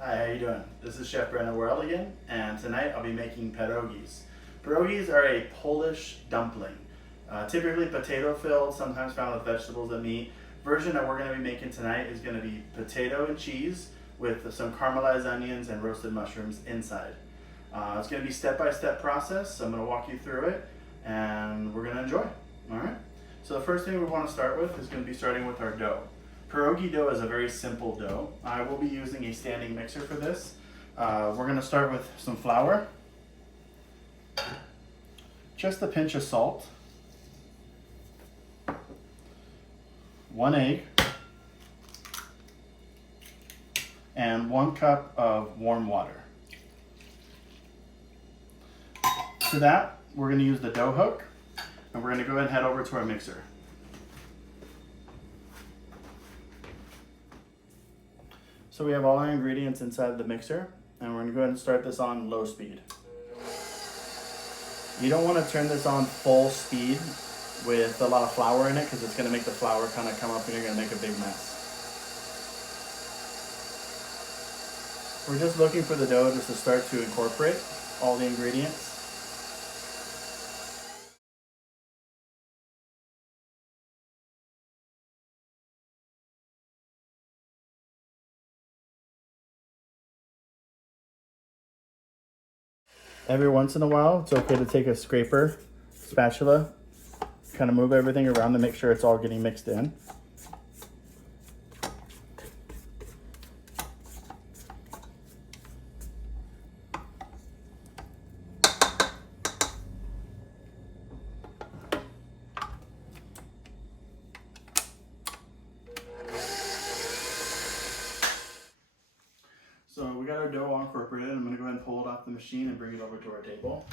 Hi, how you doing? This is Chef Brendan Worrell again, and tonight I'll be making pierogis. Pierogis are a Polish dumpling, typically potato filled, sometimes found with vegetables and meat. Version that we're going to be making tonight is going to be potato and cheese with some caramelized onions and roasted mushrooms inside. It's going to be step-by-step process, so I'm going to walk you through it, and we're going to enjoy. All right. So the first thing we want to start with is going to be starting with our dough. Pierogi dough is a very simple dough. I will be using a standing mixer for this. We're going to start with some flour, just a pinch of salt, 1 egg, and 1 cup of warm water. To that, we're going to use the dough hook, and we're going to go ahead and head over to our mixer. So we have all our ingredients inside the mixer, and we're gonna go ahead and start this on low speed. You don't wanna turn this on full speed with a lot of flour in it because it's gonna make the flour kind of come up and you're gonna make a big mess. We're just looking for the dough just to start to incorporate all the ingredients. Every once in a while, it's okay to take a scraper, spatula, kind of move everything around to make sure it's all getting mixed in. So we got our dough all incorporated. I'm going to go ahead and pull it off the machine and bring it over to our table.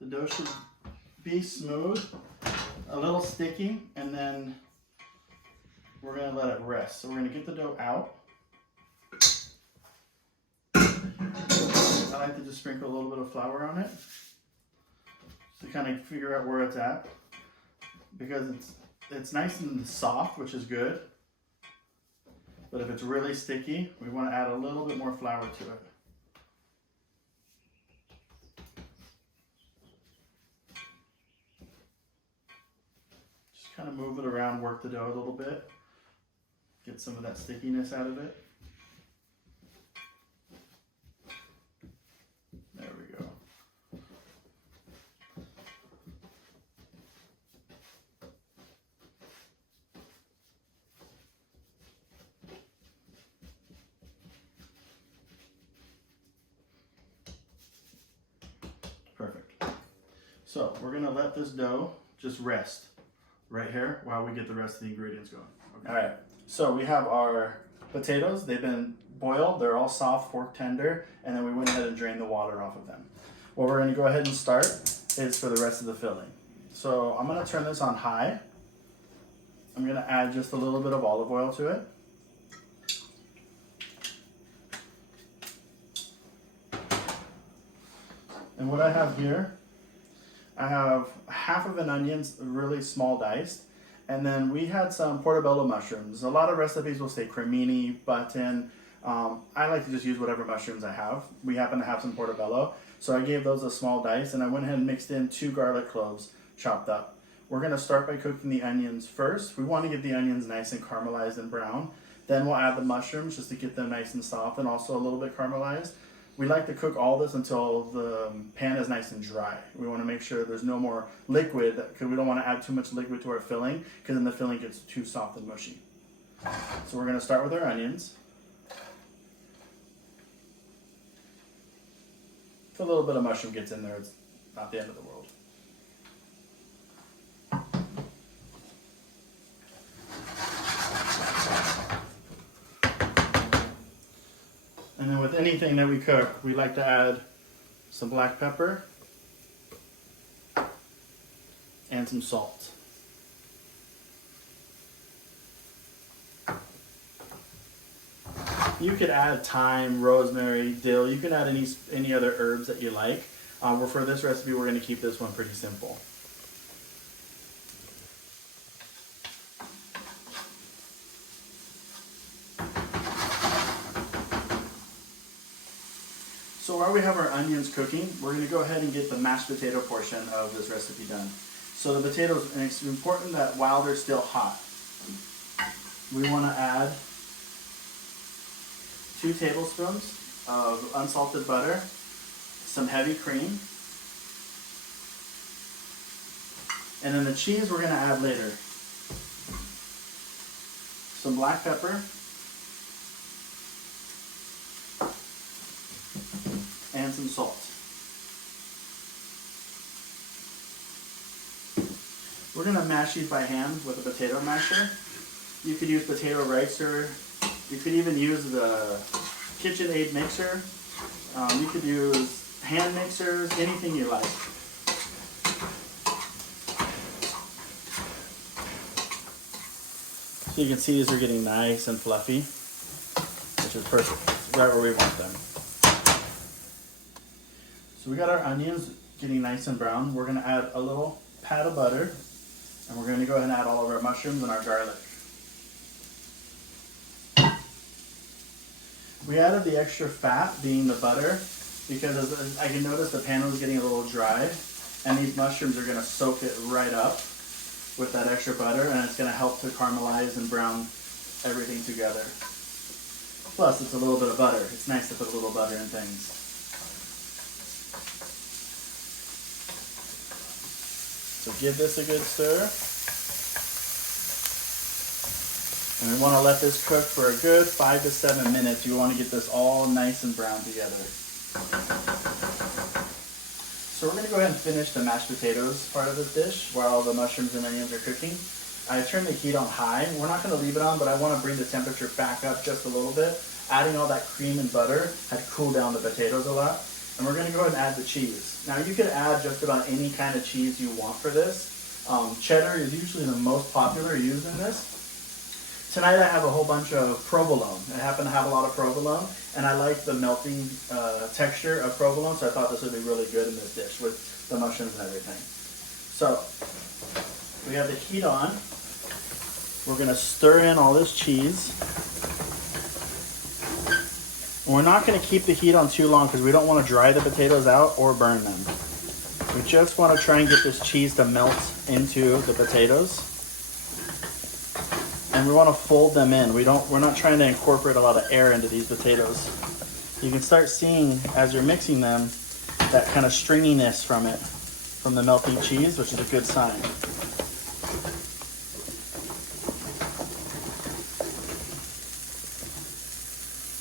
The dough should be smooth, a little sticky, and then we're going to let it rest. So we're going to get the dough out. I like to just sprinkle a little bit of flour on it to kind of figure out where it's at, because it's nice and soft, which is good. But if it's really sticky, we want to add a little bit more flour to it. Just kind of move it around, work the dough a little bit, get some of that stickiness out of it. There we go. Perfect. So we're gonna let this dough just rest right here while we get the rest of the ingredients going. Okay. All right, so we have our potatoes. They've been boiled. They're all soft, pork tender, and then we went ahead and drained the water off of them. What we're gonna go ahead and start is for the rest of the filling. So I'm gonna turn this on high. I'm gonna add just a little bit of olive oil to it. And what I have here, I have half of an onion, really small diced, and then we had some portobello mushrooms. A lot of recipes will say cremini, button. I like to just use whatever mushrooms I have. We happen to have some portobello, so I gave those a small dice, and I went ahead and mixed in 2 garlic cloves chopped up. We're gonna start by cooking the onions first. We wanna get the onions nice and caramelized and brown. Then we'll add the mushrooms just to get them nice and soft and also a little bit caramelized. We like to cook all this until the pan is nice and dry. We want to make sure there's no more liquid, because we don't want to add too much liquid to our filling, because then the filling gets too soft and mushy. So we're going to start with our onions. If a little bit of mushroom gets in there, it's not the end of the world. And then with anything that we cook, we like to add some black pepper and some salt. You could add thyme, rosemary, dill. You can add any other herbs that you like. For this recipe, we're going to keep this one pretty simple. So while we have our onions cooking, we're going to go ahead and get the mashed potato portion of this recipe done. So the potatoes, and it's important that while they're still hot, we want to add 2 tablespoons of unsalted butter, some heavy cream, and then the cheese we're going to add later. Some black pepper, and some salt. We're going to mash these by hand with a potato masher. You could use potato ricer. You could even use the KitchenAid mixer. You could use hand mixers, anything you like. So you can see these are getting nice and fluffy, which is perfect. It's right where we want them. So we got our onions getting nice and brown. We're going to add a little pat of butter, and we're going to go ahead and add all of our mushrooms and our garlic. We added the extra fat, being the butter, because as I can notice the pan was getting a little dry, and these mushrooms are going to soak it right up with that extra butter, and it's going to help to caramelize and brown everything together. Plus, it's a little bit of butter. It's nice to put a little butter in things. So give this a good stir. And we want to let this cook for a good 5 to 7 minutes. You want to get this all nice and brown together. So we're going to go ahead and finish the mashed potatoes part of this dish while the mushrooms and onions are cooking. I turned the heat on high. We're not going to leave it on, but I want to bring the temperature back up just a little bit. Adding all that cream and butter had cooled down the potatoes a lot. And we're going to go ahead and add the cheese. Now you could add just about any kind of cheese you want for this. Cheddar is usually the most popular used in this. Tonight I have a whole bunch of provolone. I happen to have a lot of provolone, and I like the melting texture of provolone, so I thought this would be really good in this dish with the mushrooms and everything. So we have the heat on. We're going to stir in all this cheese. And we're not going to keep the heat on too long because we don't want to dry the potatoes out or burn them. We just want to try and get this cheese to melt into the potatoes. And we want to fold them in. We're not trying to incorporate a lot of air into these potatoes. You can start seeing as you're mixing them that kind of stringiness from it, from the melting cheese, which is a good sign.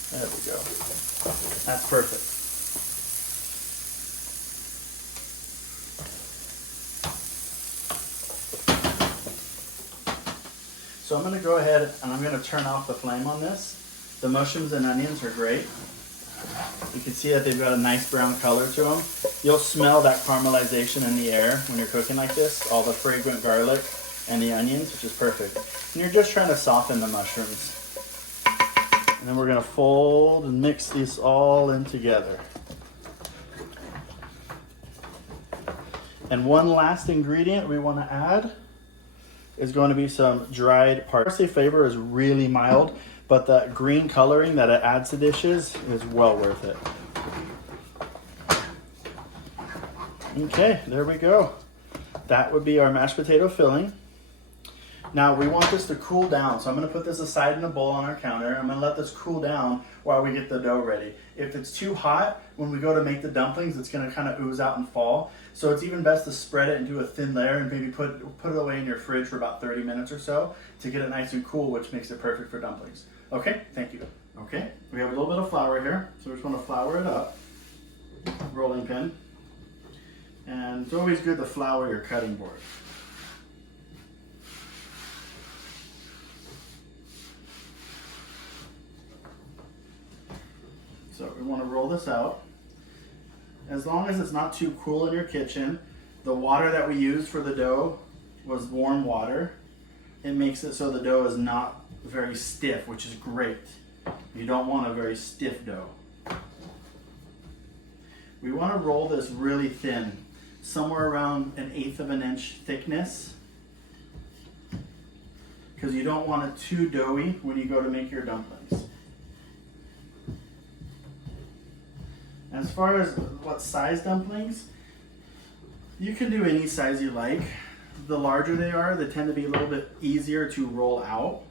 There we go. That's perfect. So I'm going to go ahead and I'm going to turn off the flame on this. The mushrooms and onions are great. You can see that they've got a nice brown color to them. You'll smell that caramelization in the air when you're cooking like this, all the fragrant garlic and the onions, which is perfect. And you're just trying to soften the mushrooms. And then we're going to fold and mix these all in together. And one last ingredient we want to add is going to be some dried parsley. Flavor is really mild, but that green coloring that it adds to dishes is well worth it. Okay, there we go. That would be our mashed potato filling. Now we want this to cool down, so I'm going to put this aside in a bowl on our counter. I'm going to let this cool down while we get the dough ready. If it's too hot, when we go to make the dumplings, it's going to kind of ooze out and fall. So it's even best to spread it into a thin layer and maybe put it away in your fridge for about 30 minutes or so to get it nice and cool, which makes it perfect for dumplings. Okay, thank you. Okay, we have a little bit of flour here, so we just want to flour it up. Rolling pin. And it's always good to flour your cutting board. So we want to roll this out. As long as it's not too cool in your kitchen, the water that we used for the dough was warm water. It makes it so the dough is not very stiff, which is great. You don't want a very stiff dough. We want to roll this really thin, somewhere around 1/8 of an inch thickness, because you don't want it too doughy when you go to make your dumplings. As far as what size dumplings, you can do any size you like. The larger they are, they tend to be a little bit easier to roll out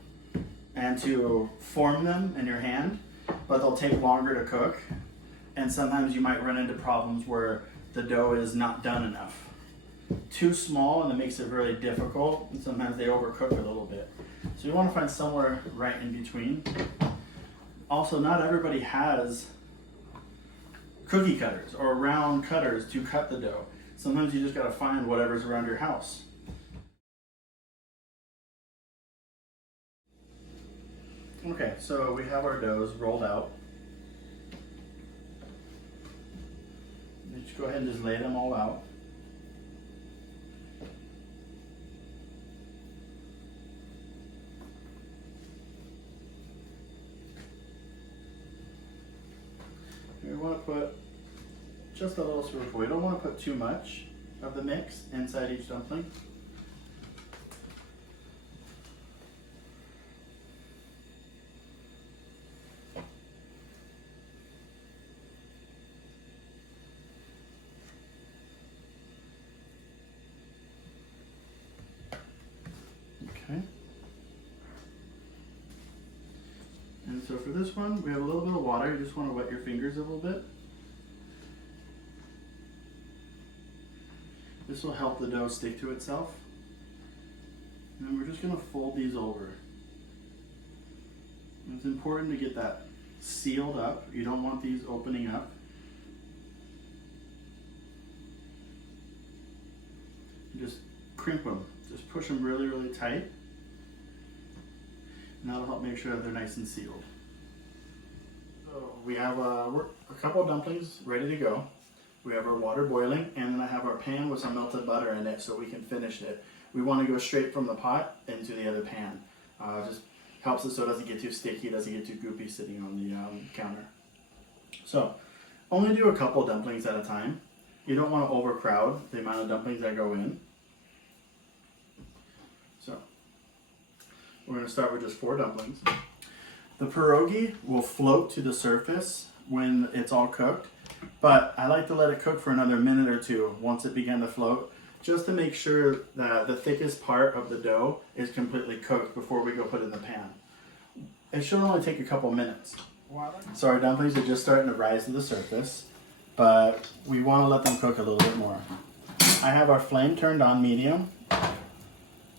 and to form them in your hand, but they'll take longer to cook. And sometimes you might run into problems where the dough is not done enough. Too small and it makes it really difficult, and sometimes they overcook a little bit. So you want to find somewhere right in between. Also, not everybody has cookie cutters or round cutters to cut the dough. Sometimes you just got to find whatever's around your house. Okay, so we have our doughs rolled out. Just go ahead and just lay them all out. We want to put just a little spoonful. We don't want to put too much of the mix inside each dumpling. Okay. And so for this one, we have a little bit of water. You just want to wet your fingers a little bit. This will help the dough stick to itself. And then we're just going to fold these over. And it's important to get that sealed up. You don't want these opening up. You just crimp them. Just push them really, really tight. And that'll help make sure that they're nice and sealed. So we have a couple of dumplings ready to go. We have our water boiling, and then I have our pan with some melted butter in it so we can finish it. We want to go straight from the pot into the other pan. Just helps it so it doesn't get too sticky, doesn't get too goopy sitting on the counter. So only do a couple dumplings at a time. You don't want to overcrowd the amount of dumplings that go in. So we're going to start with just 4 dumplings. The pierogi will float to the surface when it's all cooked, but I like to let it cook for another minute or 2 once it began to float, just to make sure that the thickest part of the dough is completely cooked before we go put it in the pan. It should only take a couple minutes. So our dumplings are just starting to rise to the surface, but we want to let them cook a little bit more. I have our flame turned on medium.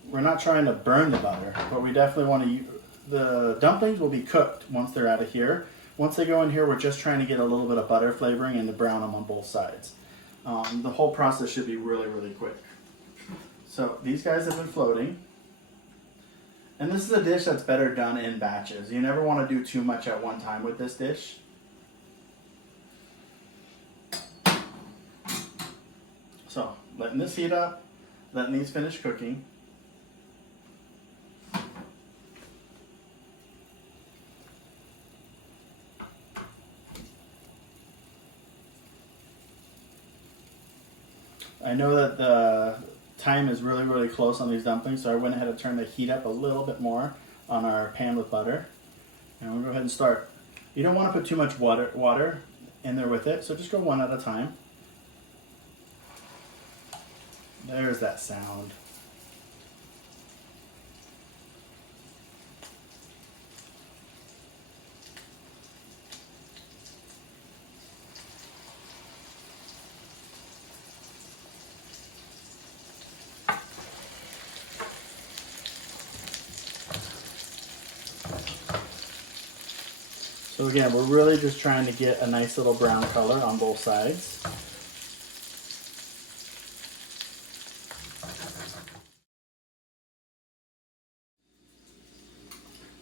We're not trying to burn the butter, but we definitely want to, the dumplings will be cooked once they're out of here. Once they go in here, we're just trying to get a little bit of butter flavoring and to brown them on both sides. The whole process should be really, really quick. So these guys have been floating. And this is a dish that's better done in batches. You never want to do too much at one time with this dish. So letting this heat up, letting these finish cooking. I know that the time is really, really close on these dumplings, so I went ahead and turned the heat up a little bit more on our pan with butter. And we'll go ahead and start. You don't want to put too much water in there with it, so just go one at a time. There's that sound. So again, we're really just trying to get a nice little brown color on both sides.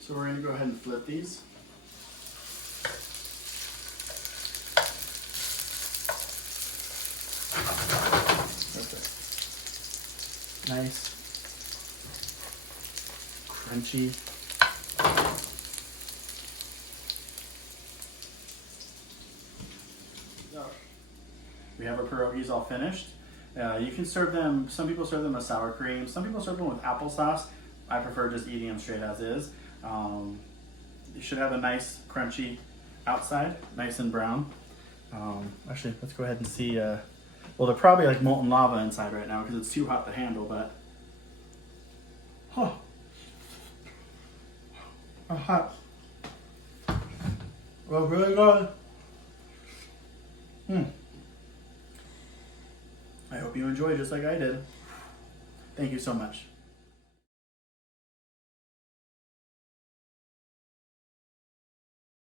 So we're going to go ahead and flip these. Perfect. Nice. Crunchy. We have our pierogies all finished. You can serve them, some people serve them with sour cream, some people serve them with applesauce. I prefer just eating them straight as is. You should have a nice crunchy outside, nice and brown. Actually, let's go ahead and see. Well, they're probably like molten lava inside right now because it's too hot to handle, but. Huh. Hot. Well, really good. I hope you enjoy just like I did. Thank you so much.